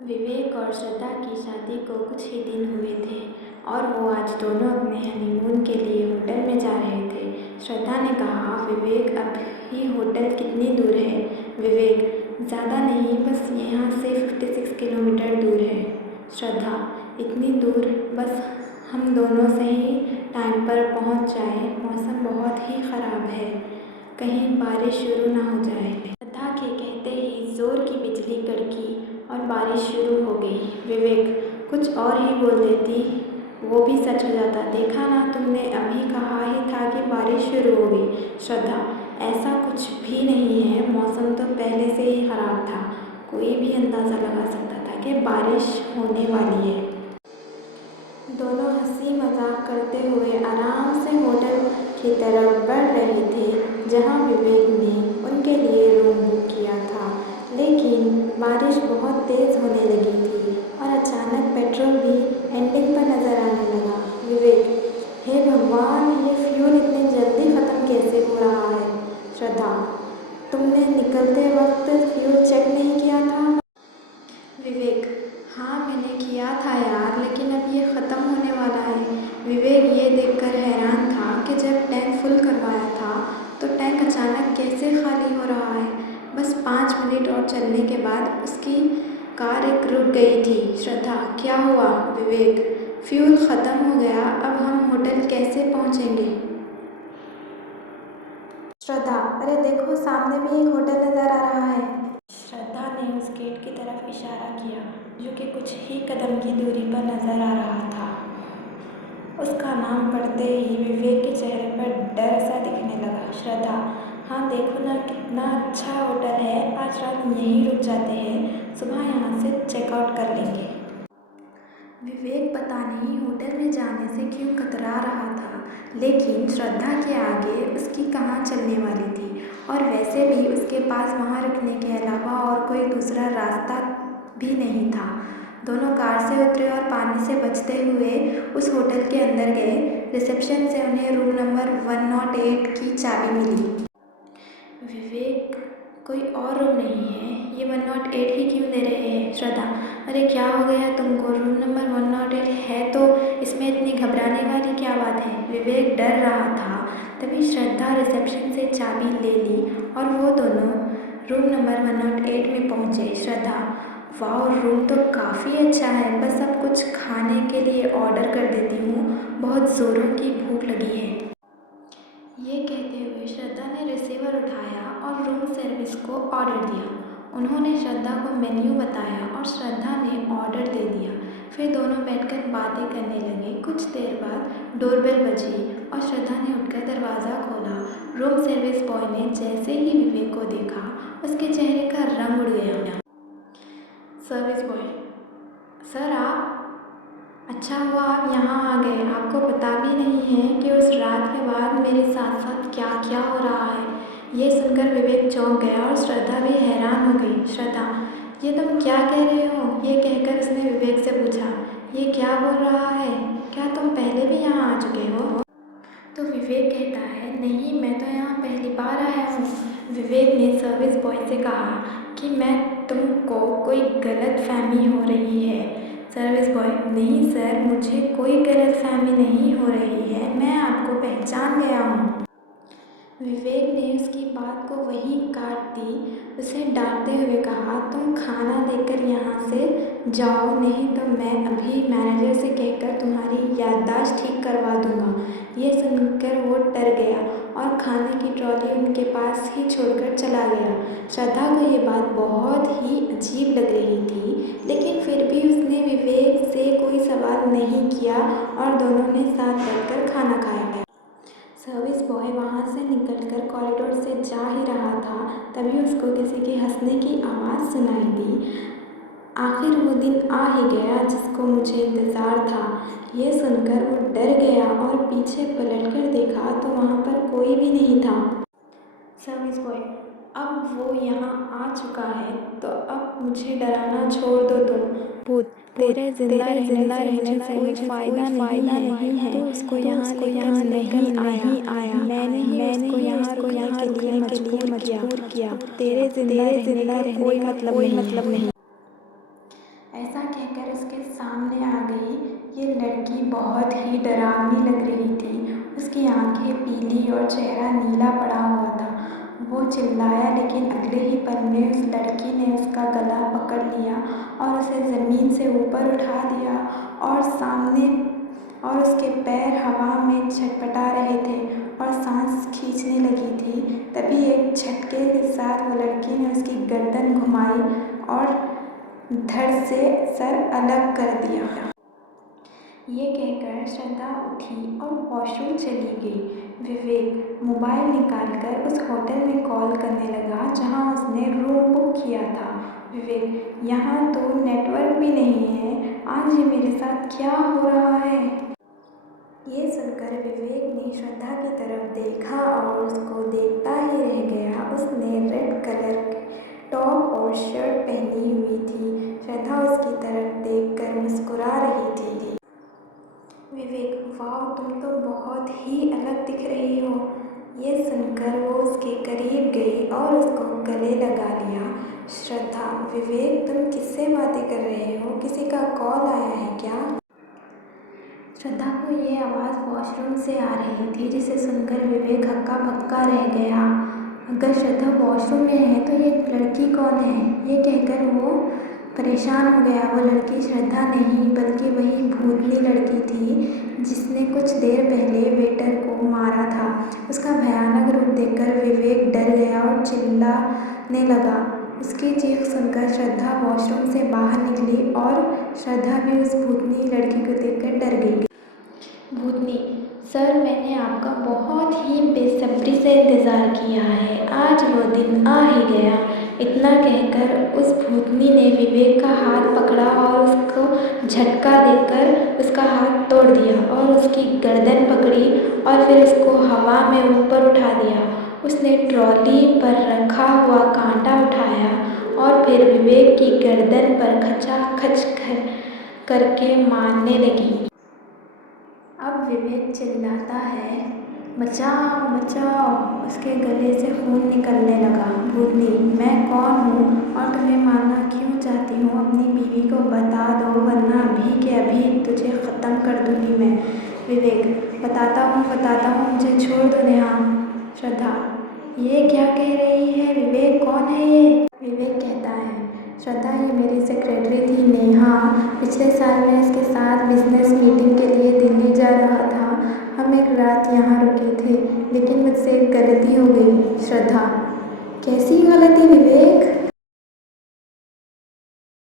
विवेक और श्रद्धा की शादी को कुछ ही दिन हुए थे और वो आज दोनों अपने हनीमून के लिए होटल में जा रहे थे। श्रद्धा ने कहा, विवेक अभी होटल कितनी दूर है? विवेक, ज़्यादा नहीं, बस यहाँ से 56 किलोमीटर दूर है। श्रद्धा, इतनी दूर? बस हम दोनों सही टाइम पर पहुँच जाए। मौसम बहुत ही ख़राब है, कहीं बारिश शुरू ना हो जाए। श्रद्धा के कहते ही जोर की बिजली कड़की और बारिश शुरू हो गई। विवेक, कुछ और ही बोल देती, वो भी सच हो जाता। देखा ना, तुमने अभी कहा ही था कि बारिश शुरू हो गई। श्रद्धा, ऐसा कुछ भी नहीं है, मौसम तो पहले से ही ख़राब था। कोई भी अंदाज़ा लगा सकता था कि बारिश होने वाली है। दोनों हंसी मजाक करते हुए आराम से होटल की तरफ बढ़ रहे थे जहां विवेक ने उनके लिए रूम बुक किया था। लेकिन बारिश बहुत तेज़ होने लगी थी और अचानक पेट्रोल भी एंडिंग पर नज़र आने लगा। विवेक, हे भगवान, ये फ्यूल इतने जल्दी ख़त्म कैसे हो रहा है? श्रद्धा, तुमने निकलते वक्त फ्यूल चेक नहीं किया था? विवेक, हाँ मैंने किया था यार, लेकिन अब ये ख़त्म होने वाला है। विवेक ये देखकर हैरान था कि जब टैंक फुल करवाया था तो टैंक अचानक कैसे खाली हो रहा है। बस 5 मिनट और चलने के बाद उसकी कार रुक गई थी। श्रद्धा, क्या हुआ? विवेक, फ्यूल ख़त्म हो गया, अब हम होटल कैसे पहुँचेंगे? श्रद्धा, अरे देखो, सामने भी एक होटल नज़र आ रहा है। श्रद्धा ने उस गेट की तरफ इशारा किया जो कि कुछ ही कदम की दूरी पर नजर आ रहा था। उसका नाम पढ़ते ही विवेक के चेहरे पर डर सा दिखने लगा। श्रद्धा, हाँ देखो ना, कितना अच्छा होटल है, आज रात यहीं रुक जाते हैं, सुबह यहाँ से चेकआउट कर लेंगे। विवेक पता नहीं होटल में जाने से क्यों कतरा रहा था, लेकिन श्रद्धा के आगे उसकी कहाँ चलने वाली थी, और वैसे भी उसके पास वहाँ रुकने के अलावा और कोई दूसरा रास्ता भी नहीं था। दोनों कार से उतरे और पानी से बचते हुए उस होटल के अंदर गए। रिसेप्शन से उन्हें रूम नंबर 108 की चाबी मिली। विवेक, कोई और रूम नहीं है, ये 108 ही क्यों दे रहे हैं? श्रद्धा, अरे क्या हो गया तुमको? रूम नंबर 108 है तो इसमें इतनी घबराने वाली क्या बात है? विवेक डर रहा था। तभी श्रद्धा रिसेप्शन से चाबी ले ली और वो दोनों रूम नंबर 108 में पहुँचे। श्रद्धा, वाह, रूम तो काफ़ी अच्छा है, बस अब कुछ खाने के लिए ऑर्डर कर देती हूँ, बहुत ज़ोरों की भूख लगी है। ये कहते हुए श्रद्धा ने रिसीवर उठाया और रूम सर्विस को ऑर्डर दिया। उन्होंने श्रद्धा को मेन्यू बताया और श्रद्धा ने ऑर्डर दे दिया। फिर दोनों बैठकर बातें करने लगे। कुछ देर बाद डोरबेल बजी और श्रद्धा ने उठकर दरवाज़ा खोला। रूम सर्विस बॉय ने जैसे ही विवेक को देखा, उसके चेहरे का रंग उड़ गया। सर्विस बॉय, सर आप? अच्छा हुआ आप यहाँ आ गए। आपको पता भी नहीं है कि उस रात के बाद मेरे साथ साथ क्या क्या हो रहा है। ये सुनकर विवेक चौंक गया और श्रद्धा भी हैरान हो गई। श्रद्धा, ये तुम क्या कह रहे हो? ये कहकर उसने विवेक से पूछा, ये क्या बोल रहा है? क्या तुम पहले भी यहाँ आ चुके हो? तो विवेक कहता है, नहीं, मैं तो यहाँ पहली बार आया हूँ। विवेक ने सर्विस बॉय से कहा कि मैं तुमको कोई गलत फहमी हो रही है। सर्विस बॉय, नहीं सर, मुझे कोई गलत फहमी नहीं हो रही है, मैं आपको पहचान गया हूँ। विवेक ने उसकी बात को वहीं काट दी। उसे डांटते हुए कहा, तुम खाना लेकर यहाँ से जाओ, नहीं तो मैं अभी मैनेजर से कहकर तुम्हारी याददाश्त ठीक करवा दूँगा। ये सुनकर वो डर गया और खाने की ट्रॉली उनके पास ही छोड़कर चला गया। श्रद्धा को ये बात बहुत ही अजीब लग रही थी, लेकिन फिर भी उसने विवेक से कोई सवाल नहीं किया और दोनों ने साथ बैठकर खाना खाया। सर्विस बॉय वहाँ से निकलकर कॉरिडोर से जा ही रहा था, तभी उसको किसी के हंसने की आवाज़ सुनाई दी। आखिर वो दिन आ ही गया जिसको मुझे इंतज़ार था। ये सुनकर वो डर गया और पीछे पलटकर देखा तो वहाँ पर कोई भी नहीं था। सर्विस बॉय, अब वो यहाँ आ चुका है तो अब मुझे डराना छोड़ दो तुम। भूत, तेरे जिंदा रहने से कोई फ़ायदा नहीं है। तो उसको यहाँ लेकर नहीं आया। मैंने ही उसको यहाँ रुकने के लिए मजबूर किया। तेरे जिंदा रहने का कोई मतलब नहीं। ऐसा कहकर उसके सामने आ गई। ये लड़की बहुत ही डरावनी लग रही थी। उसकी आंखें पीली और चेहरा नीला पड़ा हुआ था। वो चिल्लाया, लेकिन अगले ही पल में उस लड़की ने उसका गला पकड़ लिया और उसे ज़मीन से ऊपर उठा दिया और उसके पैर हवा में छटपटा रहे थे और सांस खींचने लगी थी। तभी एक झटके के साथ वो लड़की ने उसकी गर्दन घुमाई और धड़ से सर अलग कर दिया। ये कहकर श्रद्धा उठी और वॉशरूम चली गई। विवेक मोबाइल निकालकर उस होटल में कॉल करने लगा जहां उसने रूम बुक किया था। विवेक, यहाँ तो नेटवर्क भी नहीं है। आज ये मेरे साथ क्या हो रहा है? ये सुनकर विवेक ने श्रद्धा की तरफ देखा और उसको देखता ही रह गया। उसने रेड कलर की टॉप और शर्ट पहनी हुई थी। श्रद्धा उसकी तरफ देखकर मुस्कुरा रही थी। विवेक, वाह, तुम तो बहुत ही अलग दिख रही हो। ये सुनकर वो उसके करीब गई और उसको गले लगा लिया। श्रद्धा, विवेक, तुम किससे बातें कर रहे हो? किसी का कॉल आया है क्या? श्रद्धा को ये आवाज़ वॉशरूम से आ रही थी, जिसे सुनकर विवेक हक्का बक्का रह गया। अगर श्रद्धा वॉशरूम में है तो ये लड़की कौन है? ये कहकर वो परेशान हो गया। वो लड़की श्रद्धा नहीं बल्कि वही भूतनी लड़की थी जिसने कुछ देर पहले वेटर को मारा था। उसका भयानक रूप देखकर विवेक डर गया और चिल्लाने लगा। उसकी चीख सुनकर श्रद्धा वॉशरूम से बाहर निकली और श्रद्धा भी उस भूतनी लड़की को देखकर डर गई। भूतनी, सर, मैंने आपका बहुत ही बेसब्री से इंतज़ार किया है। आज वो दिन आ ही गया। इतना कहकर उस भूतनी ने विवेक का हाथ पकड़ा और उसको झटका देकर उसका हाथ तोड़ दिया और उसकी गर्दन पकड़ी और फिर उसको हवा में ऊपर उठा दिया। उसने ट्रॉली पर रखा हुआ कांटा उठाया और फिर विवेक की गर्दन पर खचाखच करके मारने लगी। अब विवेक चिल्लाता है, बचाओ बचाओ। उसके गले से खून निकलने लगा। भूतनी, मैं कौन हूँ और तुम्हें मारना क्यों चाहती हूँ? अपनी बीवी को बता दो, वरना अभी के अभी तुझे ख़त्म कर दूँगी मैं। विवेक, बताता हूँ, मुझे छोड़ दो नेहा। श्रद्धा, ये क्या कह रही है? विवेक, कौन है ये? विवेक कहता है, श्रद्धा, ये मेरी सेक्रेटरी थी नेहा। पिछले साल मैं इसके साथ बिजनेस मीटिंग के लिए दिल्ली जा रहा था। हम एक रात यहाँ रुके थे, लेकिन मुझसे एक गलती हो गई। श्रद्धा, कैसी गलती विवेक?